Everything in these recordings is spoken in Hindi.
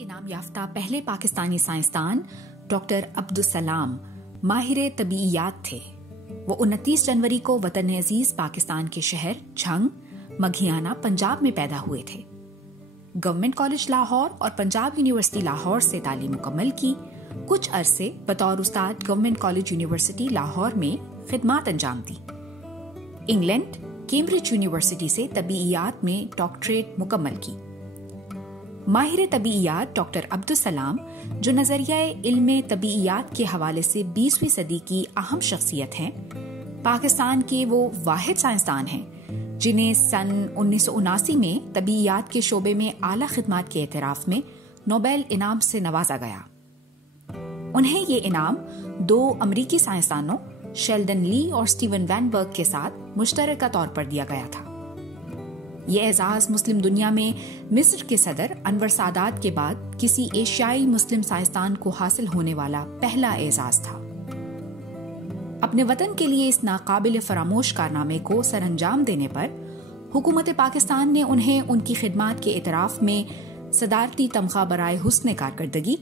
इनाम याफ्ता पहले पाकिस्तानी साइंसदान डॉक्टर अब्दुल सलाम माहिर तबीयत थे। वो 29 जनवरी को वतन अजीज पाकिस्तान के शहर झंग मघियाना पंजाब में पैदा हुए थे। गवर्नमेंट कॉलेज लाहौर और पंजाब यूनिवर्सिटी लाहौर से तालीम मुकम्मल की। कुछ अरसे बतौर उस्ताद गवर्नमेंट कॉलेज यूनिवर्सिटी लाहौर में खिदमात अंजाम दी। इंग्लैंड कैम्ब्रिज यूनिवर्सिटी से तबीयत में डॉक्टरेट मुकम्मल की। माहिर तबीयत डॉक्टर अब्दुल सलाम, जो नजरिया इल्म तबीयत के हवाले से 20वीं सदी की अहम शख्सियत हैं, पाकिस्तान के वो वाहिद साइंसदान हैं जिन्हें सन 1979 में तबीयत के शोबे में आला खिदमात के एतराफ में नोबेल इनाम से नवाजा गया। उन्हें ये इनाम 2 अमरीकी साइंसदानों शेल्डन ली और स्टीवन वैन बर्ग के साथ मुश्तरका तौर पर दिया गया था। ये एजाज मुस्लिम दुनिया में मिस्र के सदर अनवर सादात के बाद किसी एशियाई मुस्लिम साइंसदान को हासिल होने वाला पहला एजाज था। अपने वतन के लिए इस नाकाबिल फरामोश कारनामे को सरअंजाम देने पर हुकूमत पाकिस्तान ने उन्हें उनकी खिदमात के एतराफ में सदारती तमगा बराए हुस्न कारकर्दगी,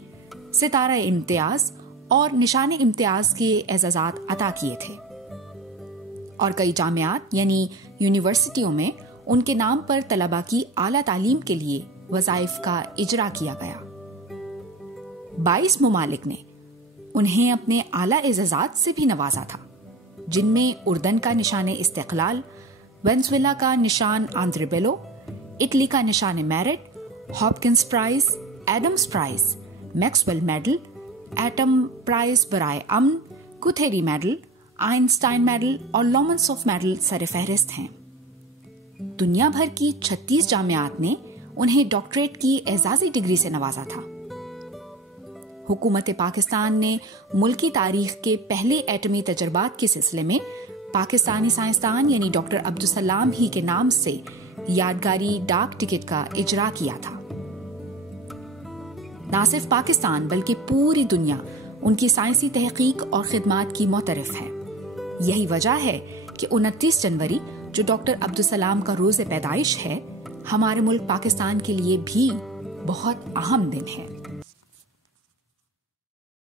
सितारा इम्तियाज और निशान इम्तियाज के एजाजात अता किए थे और कई जामियात यानी यूनिवर्सिटियों में उनके नाम पर तलबा की आला तालीम के लिए वज़ाइफ का इजरा किया गया। 22 मुमालिक ने उन्हें अपने आला एजाजात से भी नवाजा था, जिनमें उर्दन का निशान इस्तिक़लाल, वेनेज़ुएला का निशान आंद्रे बेलो, इटली का निशान merit, Hopkins prize, Adams prize, Maxwell medal, atom prize बराए अमन, कुथेरी मेडल, आइंस्टाइन मेडल और लोमनसॉफ मेडल सरफहरिस्त हैं। दुनिया भर की 36 जामियात ने उन्हें डॉक्टरेट की एजाजी डिग्री से नवाजा था। हुकूमत पाकिस्तान ने मुल्की तारीख के पहले एटमी तजर्बात के सिलसिले में पाकिस्तानी साइंसदान यानी डॉक्टर अब्दुल सलाम ही के नाम से यादगारी डाक टिकट का इजरा किया था। न सिर्फ पाकिस्तान बल्कि पूरी दुनिया उनकी साइंसी तहकीक और खिदमात की मोतरफ है। यही वजह है कि 29 जनवरी जो डॉक्टर अब्दुल सलाम का रोज़े पैदाइश है, हमारे मुल्क पाकिस्तान के लिए भी बहुत अहम दिन है।